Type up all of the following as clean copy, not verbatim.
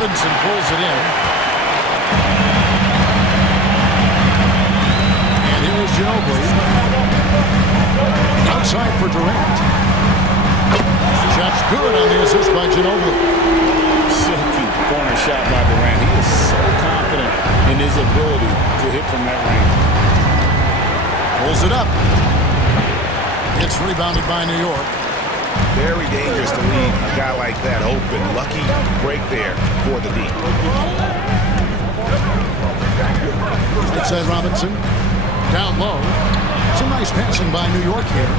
Robinson pulls it in. And here is Ginobili. Outside for Durant. Shot's good on the assist by Ginobili. Silky corner shot by Durant. He is so confident in his ability to hit from that range. Pulls it up. It's rebounded by New York. Very dangerous to leave a guy like that open. Lucky break there for the D. Outside Robinson. Down low. Some nice passing by New York here.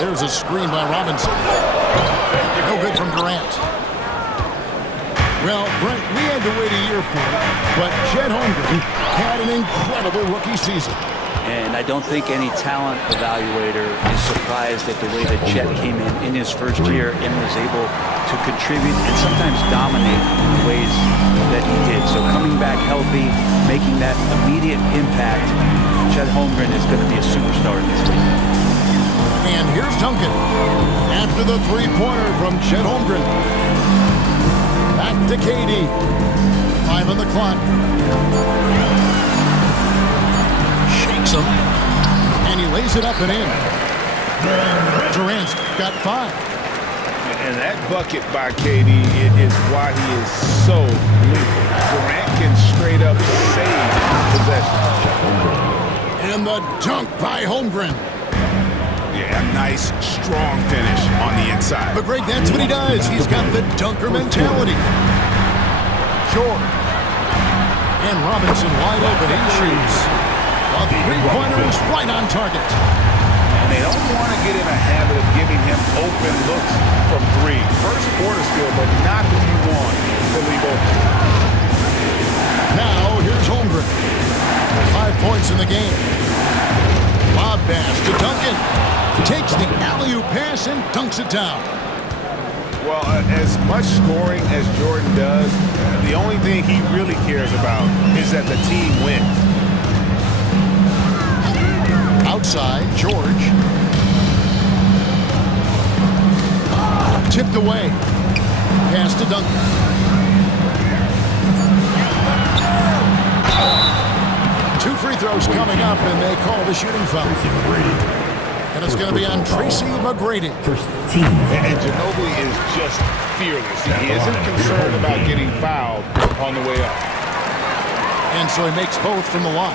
There's a screen by Robinson. No good from Durant. Well, Brent, we had to wait a year for it, but Chet Holmgren had an incredible rookie season. And I don't think any talent evaluator is surprised at the way that Chet came in his first year and was able to contribute and sometimes dominate in the ways that he did. So coming back healthy, making that immediate impact, Chet Holmgren is going to be a superstar in this league. And here's Duncan after the three-pointer from Chet Holmgren. Back to KD. 5 on the clock. Shakes him. And he lays it up and in. Durant's got 5. And that bucket by KD is why he is so lethal. Durant can straight up save possession. And the dunk by Holmgren. Yeah, a nice, strong finish on the inside. But Greg, that's what he does. He's got the dunker mentality. Short. And Robinson wide open. He shoots. A three-pointer is right on target. And they don't want to get in a habit of giving him open looks from 3. First quarter still, but not what you want to leave open. Now, here's Holmgren. 5 points in the game. Lob pass to Duncan. Takes the alley-oop pass and dunks it down. Well, as much scoring as Jordan does, the only thing he really cares about is that the team wins. Outside, George. Tipped away. Pass to Duncan. Two free throws coming up, and they call the shooting foul. And it's going to be on Tracy McGrady. And Ginobili is just fearless. He isn't concerned about getting fouled on the way up. And so he makes both from the line.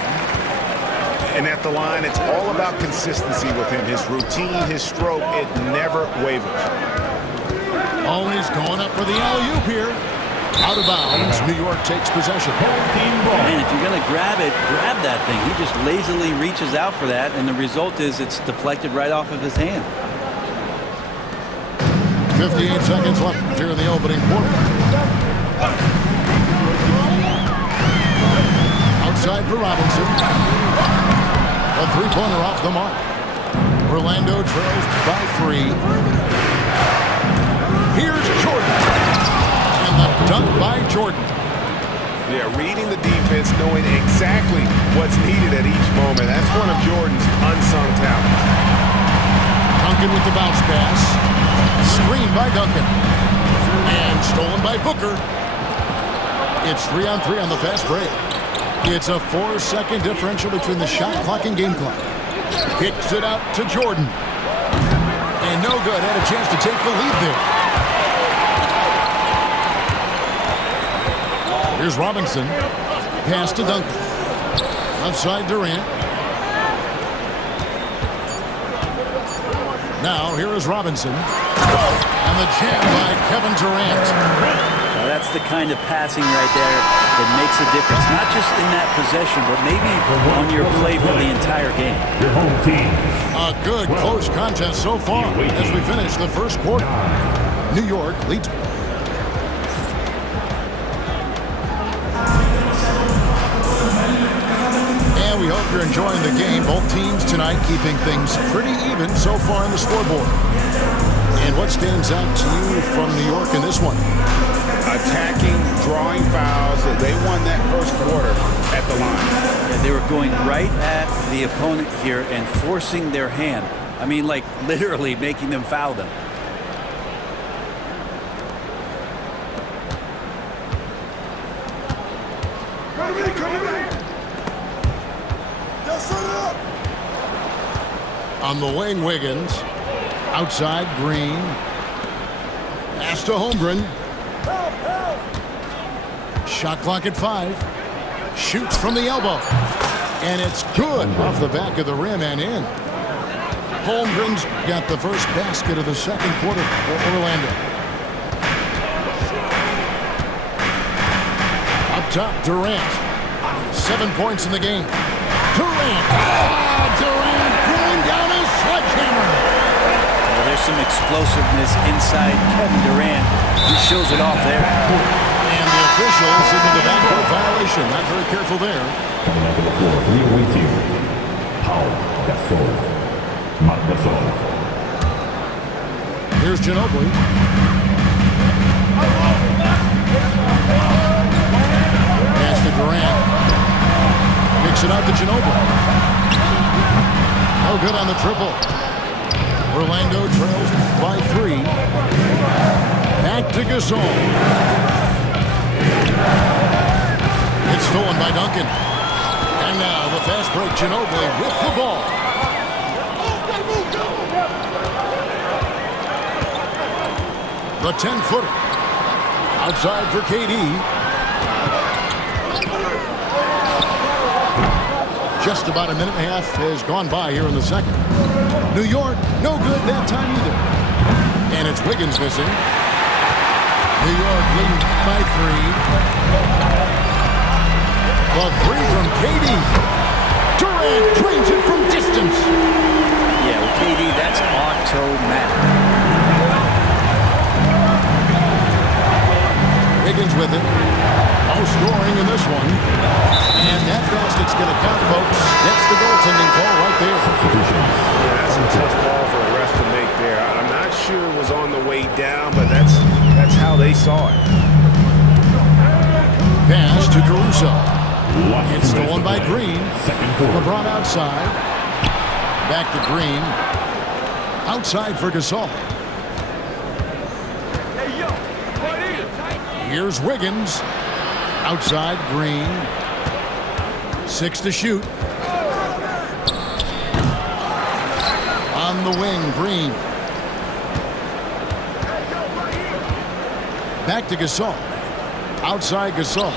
And at the line, it's all about consistency with him. His routine, his stroke, it never wavers. Always going up for the alley-oop here. Out of bounds, New York takes possession. Man, if you're going to grab it, grab that thing. He just lazily reaches out for that, and the result is it's deflected right off of his hand. 58 seconds left here in the opening quarter. Outside for Robinson. A three-pointer off the mark. Orlando trails by 3. Here's Jordan. And the dunk by Jordan. Yeah, reading the defense, knowing exactly what's needed at each moment. That's one of Jordan's unsung talents. Duncan with the bounce pass. Screen by Duncan. And stolen by Booker. It's 3-on-3 on the fast break. It's a 4-second differential between the shot clock and game clock. Kicks it out to Jordan. And no good. Had a chance to take the lead there. Here's Robinson. Pass to Duncan. Outside Durant. Now here is Robinson. And the jam by Kevin Durant. Now that's the kind of passing right there that makes a difference, not just in that possession, but maybe on your play for the entire game. Your home team. A good close contest so far as we finish the first quarter. New York leads. And we hope you're enjoying the game. Both teams tonight keeping things pretty even so far on the scoreboard. And what stands out to you from New York in this one? Attacking, drawing fouls. They won that first quarter at the line. Yeah, they were going right at the opponent here and forcing their hand. I mean, like literally making them foul them. On the wing, Wiggins. Outside, Green. Pass to Holmgren. Shot clock at 5. Shoots from the elbow. And it's good off the back of the rim and in. Holmgren's got the first basket of the second quarter for Orlando. Up top, Durant. 7 points in the game. Durant. Durant pulling down his sledgehammer. Well, there's some explosiveness inside Kevin Durant. He shows it off there. And the officials into the backcourt violation. Not very careful there. Coming onto the floor for the away team, Pau Gasol. Marc Gasol. Here's Ginobili. Pass to Durant. Kicks it out to Ginobili. No good on the triple. Orlando trails by 3. Back to Gasol. It's stolen by Duncan. And now the fast break, Ginobili with the ball. The 10-footer. Outside for KD. Just about a minute and a half has gone by here in the second. New York, no good that time either. And it's Wiggins missing. New York leading by 3. The 3 from KD. Durant drains it from distance. Yeah, with KD, that's automatic. Wiggins with it. No scoring in this one. And that basket's going to count, folks. That's the goaltending call right there. Yeah, that's a tough call for the refs to make there. I'm not sure it was on the way down, but that's how they saw it. Pass to Caruso. It's stolen by Green. LeBron outside. Back to Green. Outside for Gasol. Here's Wiggins. Outside, Green. 6 to shoot. On the wing, Green. Back to Gasol. Outside, Gasol.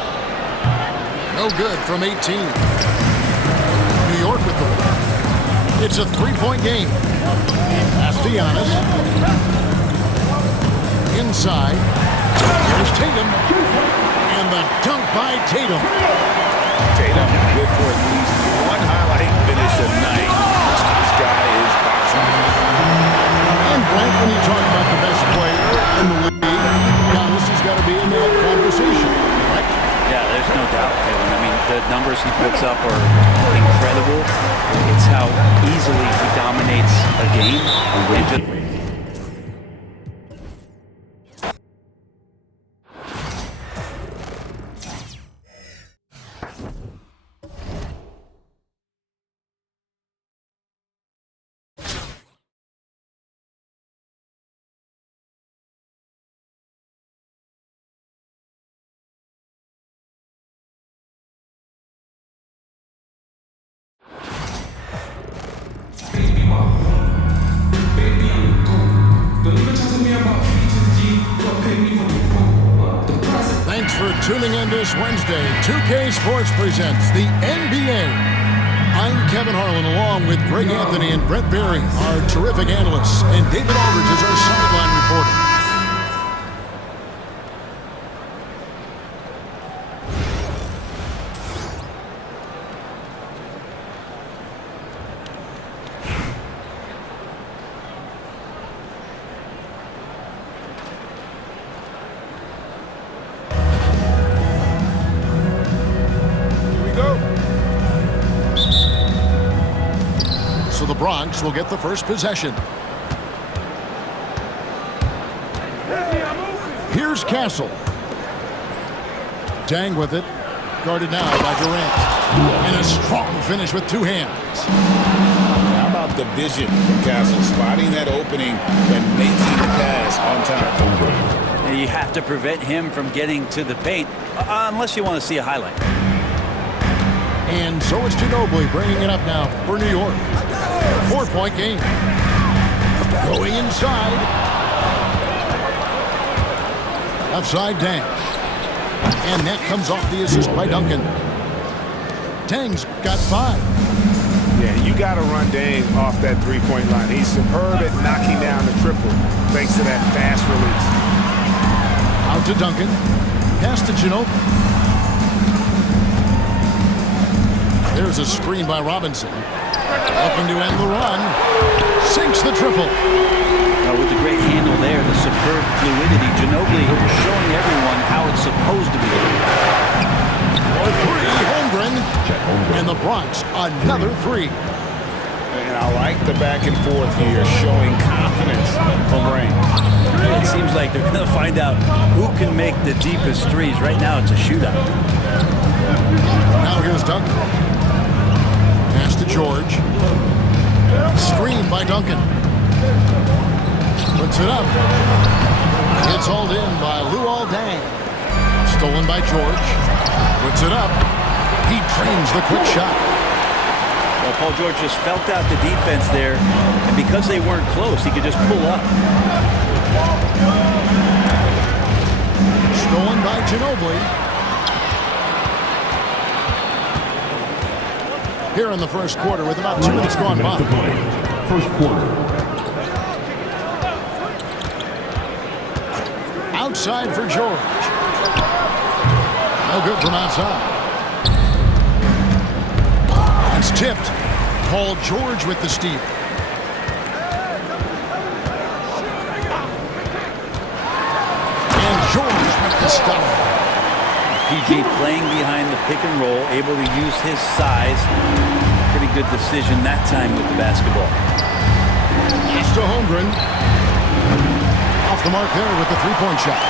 No good from 18. New York with the ball. It's a 3-point game. Castellanos. Inside. Here's Tatum. And the dunk by Tatum. Tatum good for at least one highlight finish tonight. This guy is box office. And Brent, when you talk about the best player in the league, Giannis has got to be in that conversation, right? Yeah, there's no doubt, Kevin. I mean, the numbers he puts up are incredible. It's how easily he dominates a game. And just Thanks for tuning in this Wednesday. 2K Sports presents the NBA. I'm Kevin Harlan along with Greg Anthony and Brent Barry, our terrific analysts, and David Aldridge is our sideline reporter. So the Bronx will get the first possession. Here's Castle. Dang with it. Guarded now by Durant. And a strong finish with 2 hands. How about the vision from Castle, spotting that opening and making the pass on time? you have to prevent him from getting to the paint, unless you want to see a highlight. And so it's Ginobili bringing it up now for New York. 4-point game. Going inside. Left side, Dang. And that comes off the assist by Duncan. Dang's got 5. Yeah, you got to run Dame off that three-point line. He's superb at knocking down the triple thanks to that fast release. Out to Duncan. Pass to Ginobili. There's a screen by Robinson. Looking to end the run. Sinks the triple. With the great handle there, the superb fluidity, Ginobili showing everyone how it's supposed to be done. For 3, Holmgren. And the Bronx, another 3. And I like the back and forth here, showing confidence from Rain. It seems like they're going to find out who can make the deepest threes. Right now, it's a shootout. Now here's Duncan. Pass to George. Screen by Duncan. Puts it up. It's hauled in by Luol Deng. Stolen by George. Puts it up. He trains the quick shot. Well, Paul George just felt out the defense there, and because they weren't close, he could just pull up. Stolen by Ginobili. Here in the first quarter with about 2 minutes gone by. First quarter. Outside for George. No good from outside. It's tipped. Paul George with the steal. And George with the stop. PG playing behind the pick and roll, able to use his size. Pretty good decision that time with the basketball. Pass to Holmgren. Off the mark there with the three-point shot.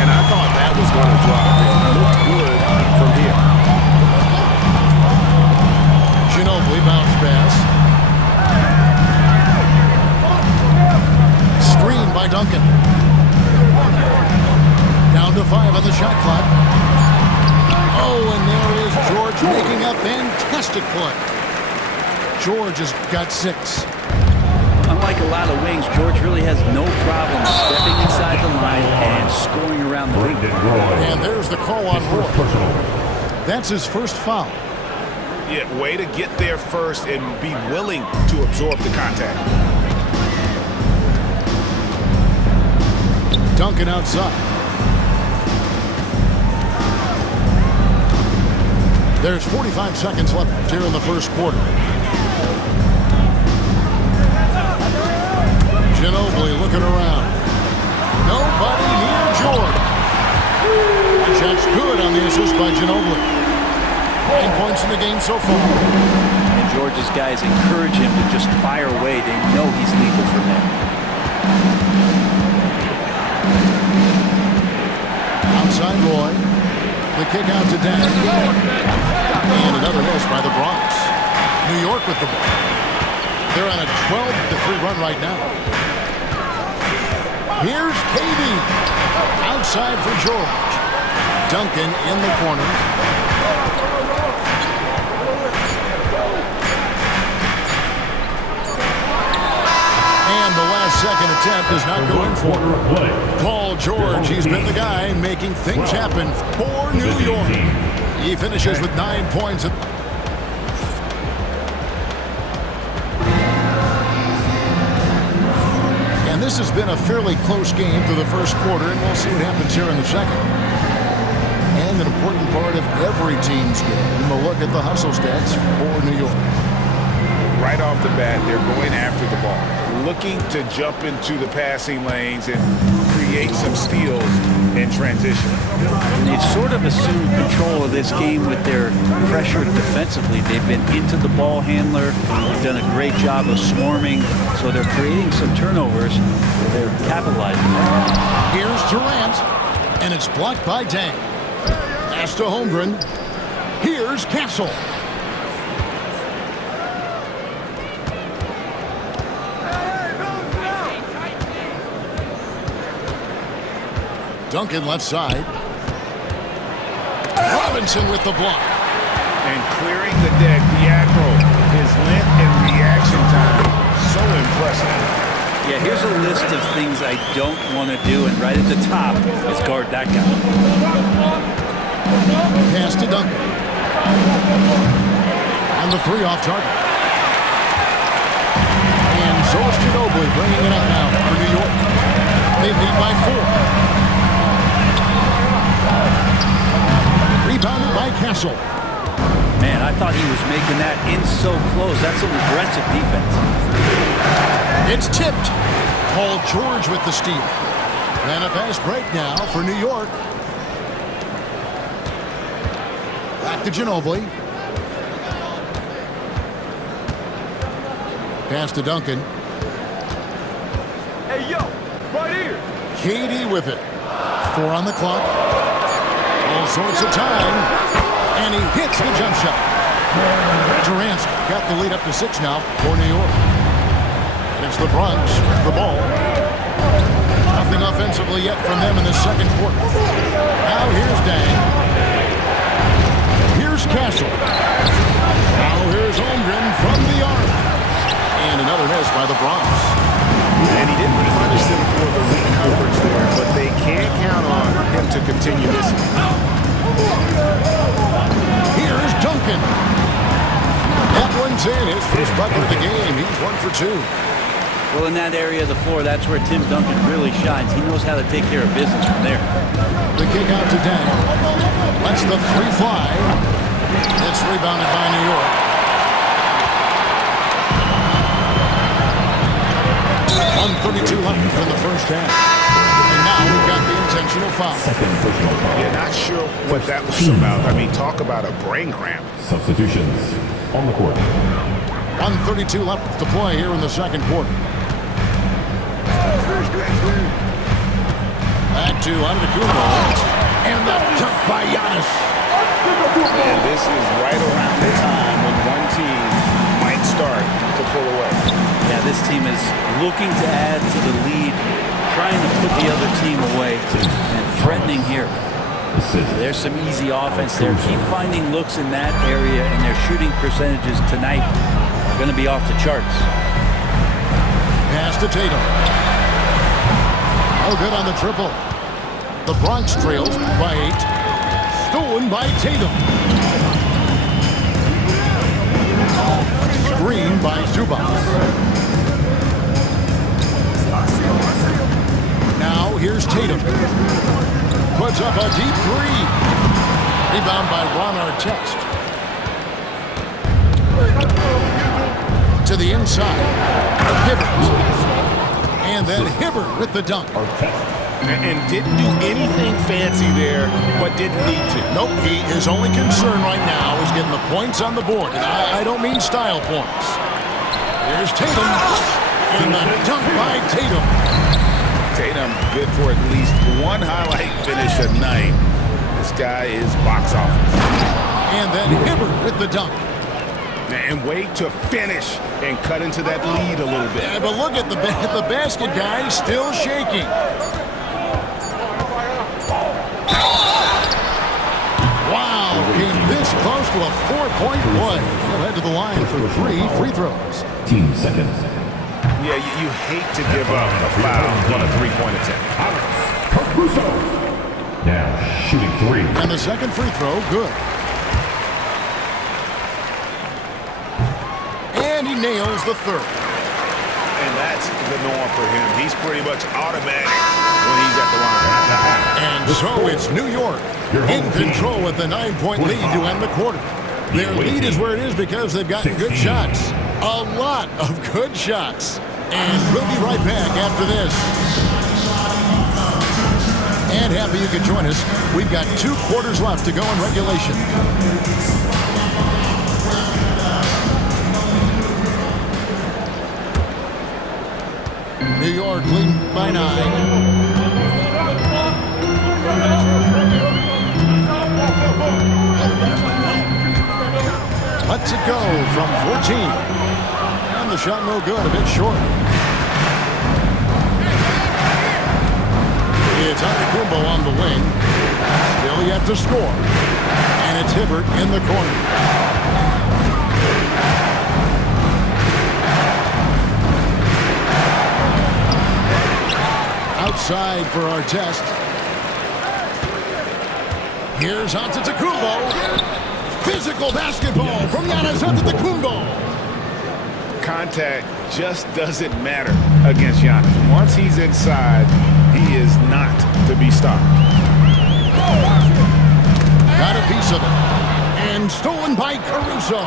And I thought that was going to drop. It looked good from here. Ginobili bounce pass. Screen by Duncan. Down to 5 on the shot clock. Oh, and there is George making a fantastic play. George has got 6. Unlike a lot of wings, George really has no problem stepping inside the line and scoring around the ring. And there's the call on Roy. That's his first foul. Yeah, way to get there first and be willing to absorb the contact. Duncan outside. There's 45 seconds left here in the first quarter. Ginobili looking around. Nobody near George. That shot's good on the assist by Ginobili. 9 points in the game so far. And George's guys encourage him to just fire away. They know he's lethal from there. Outside Roy. The kick out to Dan. And another miss by the Bronx. New York with the ball. They're on a 12-3 run right now. Here's KD. Outside for George. Duncan in the corner. And the last second attempt is not going for him. Paul George, he's been the guy making things happen for New York. He finishes with 9 points. And this has been a fairly close game through the first quarter, and we'll see what happens here in the second. And an important part of every team's game, we'll look at the hustle stats for New York. Right off the bat, they're going after the ball, looking to jump into the passing lanes and create some steals in transition. And they've sort of assumed control of this game with their pressure defensively. They've been into the ball handler. They've done a great job of swarming, so they're creating some turnovers. They're capitalizing. Here's Durant, and it's blocked by Deng. Pass to Holmgren. Here's Castle. Duncan left side. Robinson with the block. and clearing the deck. The Admiral, his length and reaction time, so impressive. Yeah, here's a list of things I don't want to do, and right at the top is guard that guy. Pass to Duncan. And the 3 off target. And so is Ginobili bringing it up now for New York. They lead by 4. Rebounded by Castle. Man, I thought he was making that in so close. That's some aggressive defense. It's tipped. Paul George with the steal. And a fast break now for New York. Back to Ginobili. Pass to Duncan. Hey, yo, right here. Katie with it. 4 on the clock. All sorts of time. And he hits the jump shot. Durant got the lead up to 6 now for New York. And it's the Bronx with the ball. Nothing offensively yet from them in the second quarter. Now here's Dang. Here's Castle. Now here's Holmgren from the arc. And another miss by the Bronx. And he didn't punish them for the weak coverage there, but they can't count on him to continue missing. Here's Duncan. That one's in. His first bucket of the game. He's 1 for 2. Well, in that area of the floor, that's where Tim Duncan really shines. He knows how to take care of business from there. The kick out to Dang. Lets the 3 fly. It's rebounded by New York. 1:32 left in the first half. And now we've got the intentional foul. Second personal foul. Yeah, not sure what that was about. I mean, talk about a brain cramp. Substitutions on the court. 1:32 left to play here in the second quarter. Back to Antetokounmpo. And the dunk by Giannis. And this is right around the time when one team might start to pull away. Yeah, this team is looking to add to the lead, trying to put the other team away, and threatening here. There's some easy offense there. Keep finding looks in that area, and their shooting percentages tonight are going to be off the charts. Pass to Tatum. Oh, good on the triple. The Bronx trails by 8. Stolen by Tatum. Screen by Zubac. Now here's Tatum. Puts up a deep 3. Rebound by Ron Artest. To the inside. Hibbert. And then Hibbert with the dunk. And didn't do anything fancy there, but didn't need to. Nope, his only concern right now is getting the points on the board. And I don't mean style points. There's Tatum. And the dunk by Tatum. Tatum good for at least one highlight finish a night. This guy is box office. And then Hibbert with the dunk. And wait to finish and cut into that lead a little bit. Yeah, but look at the basket guy still shaking. Wow, came this close to a 4-point play. He'll head to the line for 3 free throws. 15 seconds. Yeah, you hate to give up a foul on a 3-point attempt. Caruso. Now shooting 3. And the second free throw, good. And he nails the third. And that's the norm for him. He's pretty much automatic when he's at the line. And so it's New York in control with the 9-point lead to end the quarter. Their lead is where it is because they've gotten good shots. A lot of good shots. And we'll be right back after this. And happy you could join us. We've got 2 quarters left to go in regulation. New York leading by 9. Lets it go from 14. And the shot no good, a bit short. It's Antetokounmpo on the wing. Still yet to score. And it's Hibbert in the corner. Outside for Artest. Here's Antetokounmpo. Physical basketball from Giannis Antetokounmpo. Contact just doesn't matter against Giannis. Once he's inside, he is not to be stopped. Got a piece of it. And stolen by Caruso.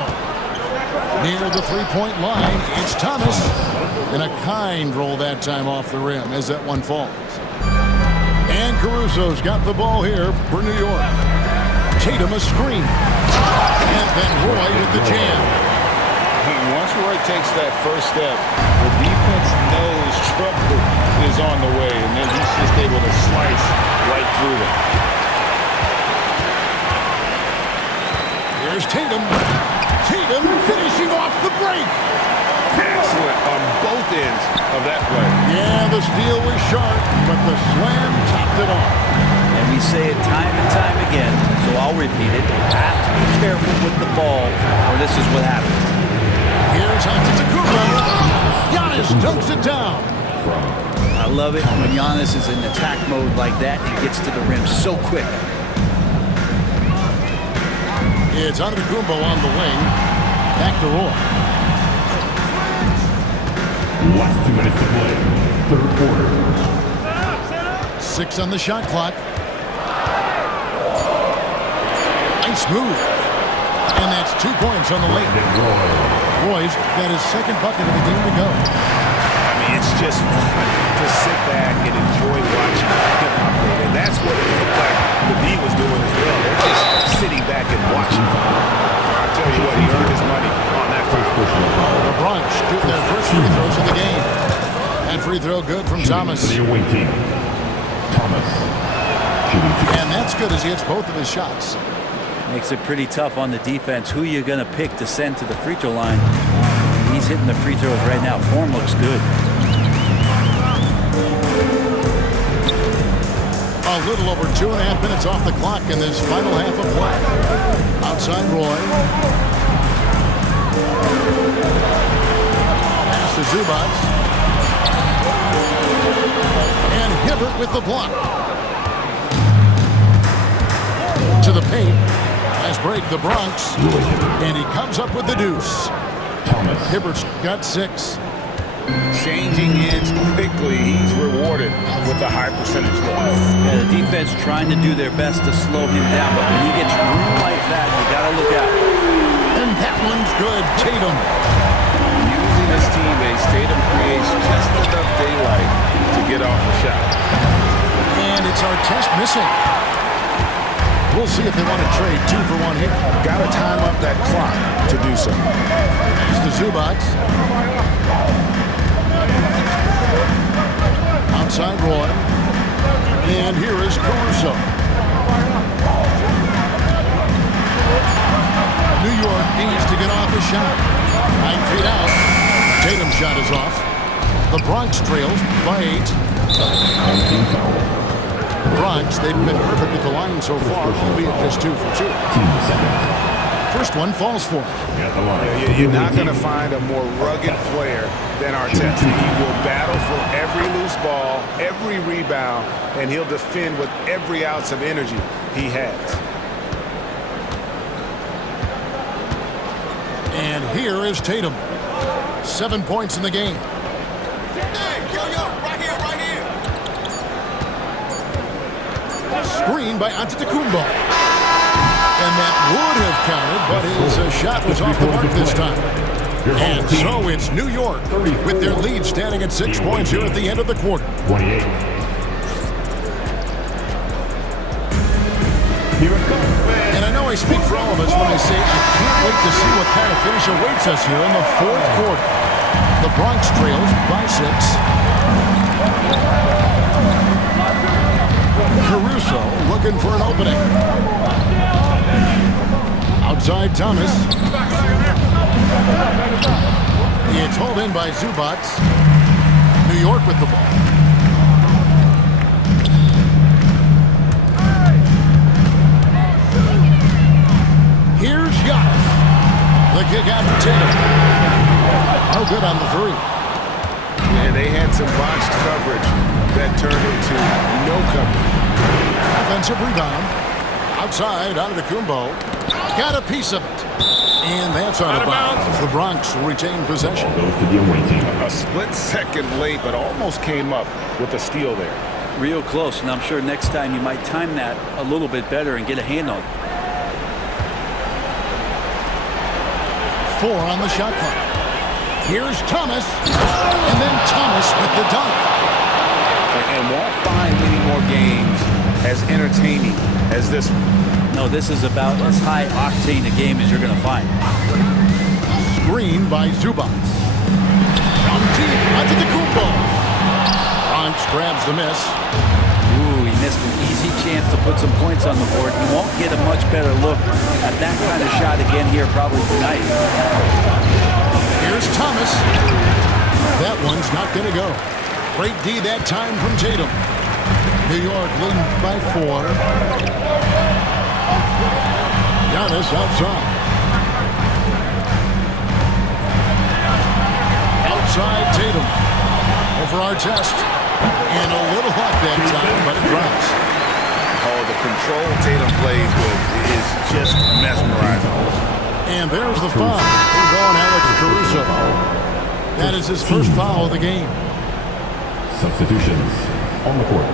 Near the three-point line, it's Thomas. And a kind roll that time off the rim as that one falls. And Caruso's got the ball here for New York. Tatum a screen. And then Roy with the jam. Once Roy takes that first step, the defense knows trouble is on the way, and then he's just able to slice right through them. Here's Tatum. Tatum finishing off the break. Excellent on both ends of that play. Yeah, the steal was sharp, but the slam topped it off. And we say it time and time again, so I'll repeat it. You have to be careful with the ball, or this is what happens. Here's Antetokounmpo. Giannis dunks it down. I love it when Giannis is in attack mode like that and gets to the rim so quick. It's Antetokounmpo on the wing. Back to Roy. Last 2 minutes to play. Third quarter. 6 on the shot clock. Nice move. And that's 2 points on the late. Roy's got his second bucket of the game to go. I mean, it's just fun to sit back and enjoy watching him operate. And that's what it looked like the D was doing as well. They're just sitting back and watching. I'll tell you what, he earned his money on that first push. The Bronx shoot their first free throws of the game. That free throw good from Thomas. For the away team. Thomas. And that's good as he hits both of his shots. Makes it pretty tough on the defense. Who you're going to pick to send to the free throw line. He's hitting the free throws right now. Form looks good. A little over 2.5 minutes off the clock in this final half of play. Outside Roy. Pass to Zubac. And Hibbert with the block. To the paint. Nice break, the Bronx. And he comes up with the deuce. Thomas. Hibbert's got 6. Changing ends quickly, he's rewarded with a high percentage goal. Yeah, the defense trying to do their best to slow him down, but when he gets room like that, you got to look out. And that one's good. Tatum. Using his teammates, Tatum creates just enough daylight to get off the shot. And it's Artest missing. We'll see if they want to trade 2 for 1 here. Got to time up that clock to do so. Here's the Zubac. Outside Roy. And here is Caruso. New York needs to get off a shot. 9 feet out. Tatum's shot is off. The Bronx trails by 8. The Bronx, they've been perfect at the line so far, albeit just 2 for 2. First one falls for him. Yeah, you're not going to find a more rugged player than Artest. He will battle for every loose ball, every rebound, and he'll defend with every ounce of energy he has. And here is Tatum. 7 points in the game. Screen by Antetokounmpo. And that would have counted, but his shot was off the mark this time. And so it's New York with their lead standing at 6 points here at the end of the quarter. 28. And I know I speak for all of us when I say I can't wait to see what kind of finish awaits us here in the fourth quarter. The Bronx trails by 6. Caruso looking for an opening. Outside Thomas. It's hauled in by Zubac. New York with the ball. some botched coverage that turned into no coverage. Offensive rebound. Outside, out of the Kumbo. Got a piece of it. And that's out of bounds. The Bronx will retain possession. Ball goes to the away team. A split second late, but almost came up with a steal there. Real close, and I'm sure next time you might time that a little bit better and get a hand on it. 4 on the shot clock. Here's Thomas. And then Thomas with the dunk. And won't find many more games as entertaining as this one. No, this is about as high octane a game as you're going to find. Screen by Zubac. From deep, onto the Kumbo. Bronx grabs the miss. Ooh, he missed an easy chance to put some points on the board. He won't get a much better look at that kind of shot again here probably tonight. Here's Thomas. That one's not going to go. Great D that time from Tatum. New York leading by 4. Giannis outside. Outside Tatum. Over Artest. And a little luck that time, but it drops. Oh, the control Tatum plays with is just mesmerizing. And there's the foul. He's on Alex Caruso. That is his first foul of the game. Substitutions on the court.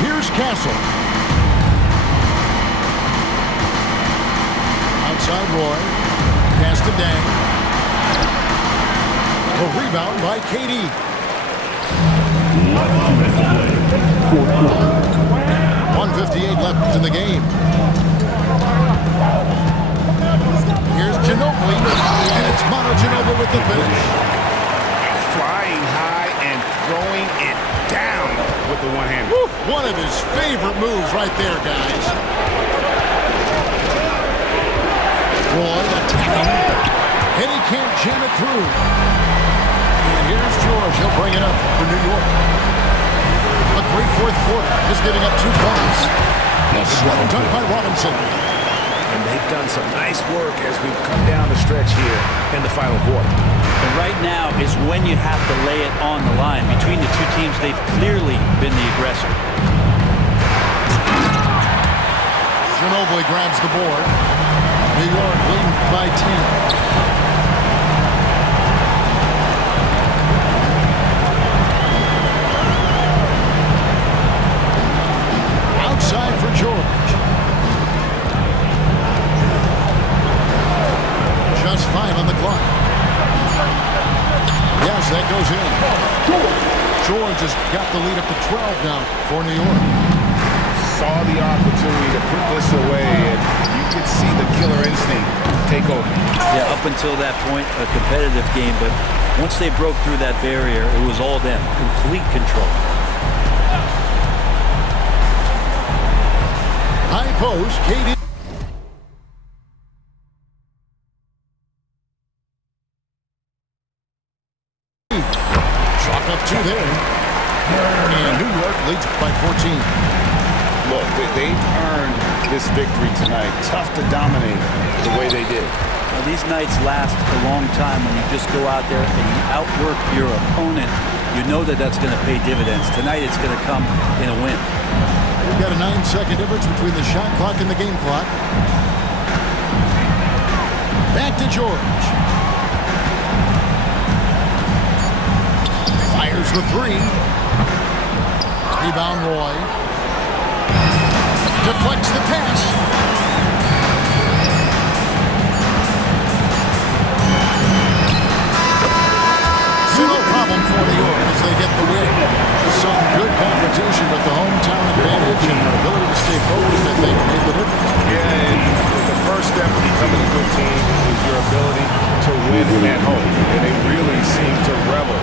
Here's Castle. Outside Roy. Pass to Dang. A rebound by KD. Left to miss the play. Fourth quarter. 1:58 left in the game. Here's Ginobili. And it's Manu Ginobili with the finish. Flying high and throwing it down with the one-hander. One of his favorite moves right there, guys. Roy attacking. And he can't jam it through. And here's George. He'll bring it up for New York. A great fourth quarter. Just giving up 2 points. That's well done by Robinson. And they've done some nice work as we've come down the stretch here in the final quarter. And right now is when you have to lay it on the line. Between the two teams, they've clearly been the aggressor. Ginobili grabs the board. New York leading by 10. Outside for George. Just 5 on the clock. Yes, that goes in. George has got the lead up to 12 now for New York. Saw the opportunity to put this away, and you could see the killer instinct take over. Yeah, up until that point, a competitive game, but once they broke through that barrier, it was all them. Complete control. High post, KD. Chalk up 2 there. And New York leads by 14. Look, they've earned this victory tonight. Tough to dominate the way they did. Now, these nights last a long time when you just go out there and you outwork your opponent. You know that that's going to pay dividends. Tonight it's going to come in a win. We've got a 9-second difference between the shot clock and the game clock. Back to George. Fires the 3. Rebound Roy. Deflects the pass. No problem for New York as they get the win. Some good competition, but the hometown advantage and their ability to stay focused, I think, made the difference. Yeah, and the first step to becoming a good team is your ability to win at home. And they really seem to revel